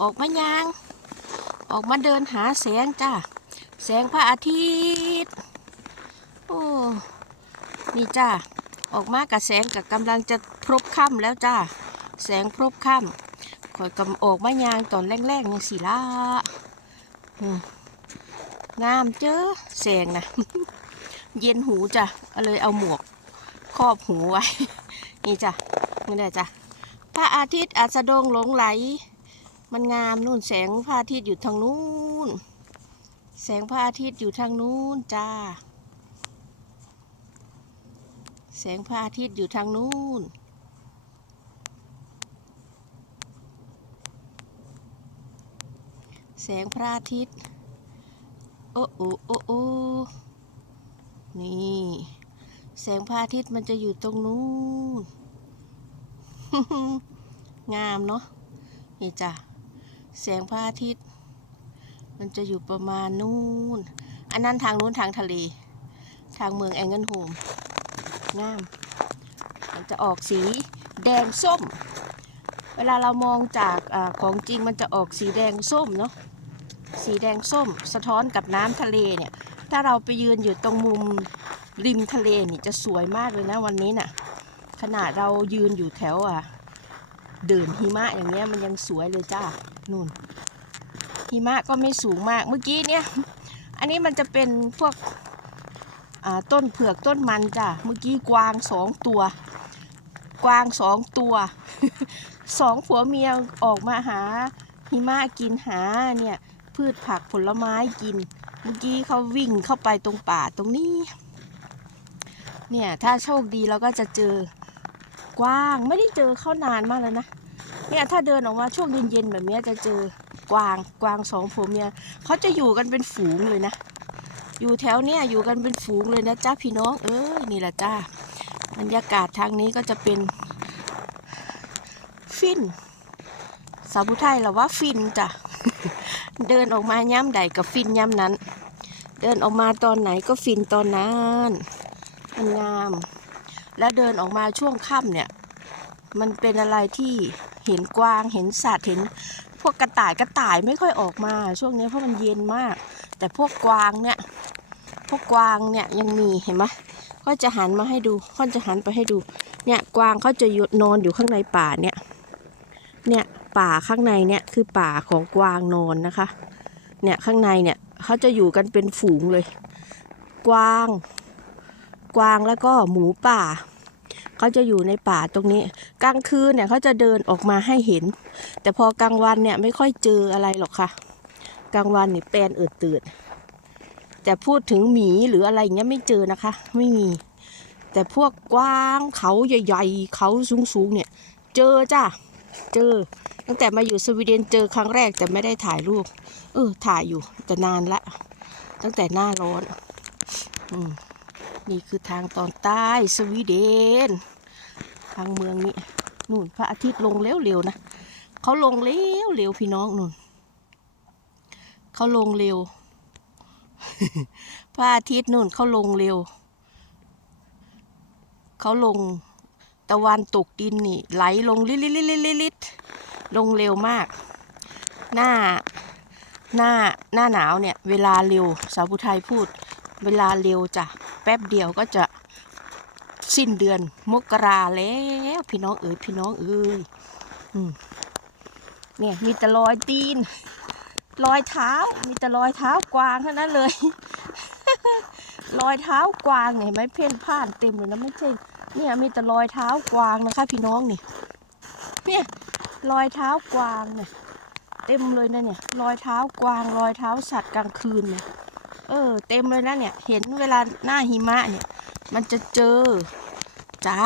ออกมายาง ออกมาเดินหาแสงจ้าแสงพระอาทิตย์ โอ้ นี่จ้าออกมากับแสงกับกำลังจะพรบค่ำแล้วจ้าแสงพรบค่ำคอยกำออกมายางตอนแรกๆยังสีละงามเจอแสงนะ เย็นหูจ้ะก็เลยเอาหมวกครอบหูไว้ นี่จ้ะนี่แหละจ้ะพระอาทิตย์อาสดงหลงไหล มันงามนู่นแสงพระอาทิตย์อยู่ทางนู้น แสงพระอาทิตย์อยู่ทางนู้นจ้า แสงพระอาทิตย์อยู่ทางนู้น แสงพระอาทิตย์ โอ้โอ้โอ้โอ้นี่ แสงพระอาทิตย์มันจะอยู่ตรงนู้น งามเนาะนี่จ้ะ แสงพระอาทิตย์ มันจะอยู่ประมาณนู้นอันนั้นทางนู้นทางทะเล ทางเมืองแองเกิลโฮมงาม มันจะออกสีแดงส้ม เวลาเรามองจากอของจริงมันจะออกสีแดงส้มเนาะ สีแดงส้ม สะท้อนกับน้ำทะเลเนี่ย ถ้าเราไปยืนอยู่ตรงมุมริมทะเลนี่จะสวยมากเลยนะวันนี้น่ะ ขนาดเรายืนอยู่แถวอะเดินหิมะอย่างเนี้ยมันยังสวยเลยจ้า นู่นหิมะก็ไม่สูงมากเมื่อกี้เนี่ย อันนี้มันจะเป็นพวกต้นเผือกต้นมันจ้ะเมื่อกี้กวางสองตัว กวางสองตัวสองผัวเมียออกมาหาหิมะกินหาเนี่ยพืชผักผลไม้กิน เมื่อกี้เขาวิ่งเข้าไปตรงป่าตรงนี้ เนี่ยถ้าโชคดีเราก็จะเจอกวางไม่ได้เจอเข้านานมากแล้วนะ เนี่ยถ้าเดินออกมาช่วงเย็นๆแบบนี้จะเจอกวางกวางสองผัวเมียเขาจะอยู่กันเป็นฝูงเลยนะ อยู่แถวเนี้ยอยู่กันเป็นฝูงเลยนะจ้าพี่น้อง เอ้ยนี่แหละจ้าบรรยากาศทางนี้ก็จะเป็น ฟินสาวผู้ไทยเราว่าฟินจ้ะเดินออกมาย่ำใดกับฟินย่ำนั้น เดินออกมาตอนไหนก็ฟินตอนนั้นมันงาม แล้วเดินออกมาช่วงค่ำเนี่ย มันเป็นอะไรที่เห็นกวางเห็นสัตว์เห็นพวกกระต่ายกระต่ายไม่ค่อยออกมา ช่วงนี้เพราะมันเย็นมาก แต่พวกกวางเนี่ยพวกกวางเนี่ยยังมีเห็นไหมก็จะหันมาให้ดูก็จะหันไปให้ดู เนี่ยกวางเขาจะยนอนอยู่ข้างในป่าเนี่ยเนี่ยป่าข้างในเนี่ยคือป่าของกวางนอนนะคะ เนี่ยข้างในเนี่ยเขาจะอยู่กันเป็นฝูงเลย กวาง กวางแล้วก็หมูป่า เขาจะอยู่ในป่าตรงนี้ กลางคืนเนี่ยเขาจะเดินออกมาให้เห็น แต่พอกลางวันเนี่ยไม่ค่อยเจออะไรหรอกค่ะ กลางวันนี่แปลนเอิดตืดแต่พูดถึงหมีหรืออะไรอย่างเงี้ยไม่เจอนะคะ ไม่มี แต่พวกกวางเขาใหญ่ๆเขาสูงๆเนี่ย เจอจ้ะเจอ ตั้งแต่มาอยู่สวีเดนเจอครั้งแรกแต่ไม่ได้ถ่ายรูปเออถ่ายอยู่แต่นานละ ตั้งแต่หน้าร้อน อืม นี่คือทางตอนใต้สวีเดน ทางเมืองนี้นู่นพระอาทิตย์ลงเร็วๆนะเขาลงเร็วเร็วๆพี่น้องนู่นเขาลงเร็ว พระอาทิตย์นู่นเขาลงเร็ว เขาลงตะวันตกดินนี่ ไหลลงลิลิลิลิลิลิลงเร็วมาก หน้าหน้าหน้าหนาวเนี่ย เวลาเร็วสาวผู้ไทยพูด เวลาเร็วจ้ะ แป๊บเดียวก็จะสิ้นเดือนมกราแล้วพี่น้องเอ๋ยพี่น้องเอ๋ยอืมเนี่ยมีแต่รอยตีน รอยเท้า มีแต่รอยเท้ากวางเท่านั้นเลย รอยเท้ากวางเนี่ยเห็นไหมเพ่นพ่านเต็มเลยนะไม่ใช่เนี่ยมีแต่รอยเท้ากวางนะคะพี่น้องนี่เนี่ยรอยเท้ากวางเนี่ยเต็มเลยนะเนี่ยรอยเท้ากวางรอยเท้าสัตว์กลางคืนเนี่ย เออ เต็มเลยนะเนี่ย เห็นเวลาหน้าหิมะเนี่ย มันจะเจอ จ้า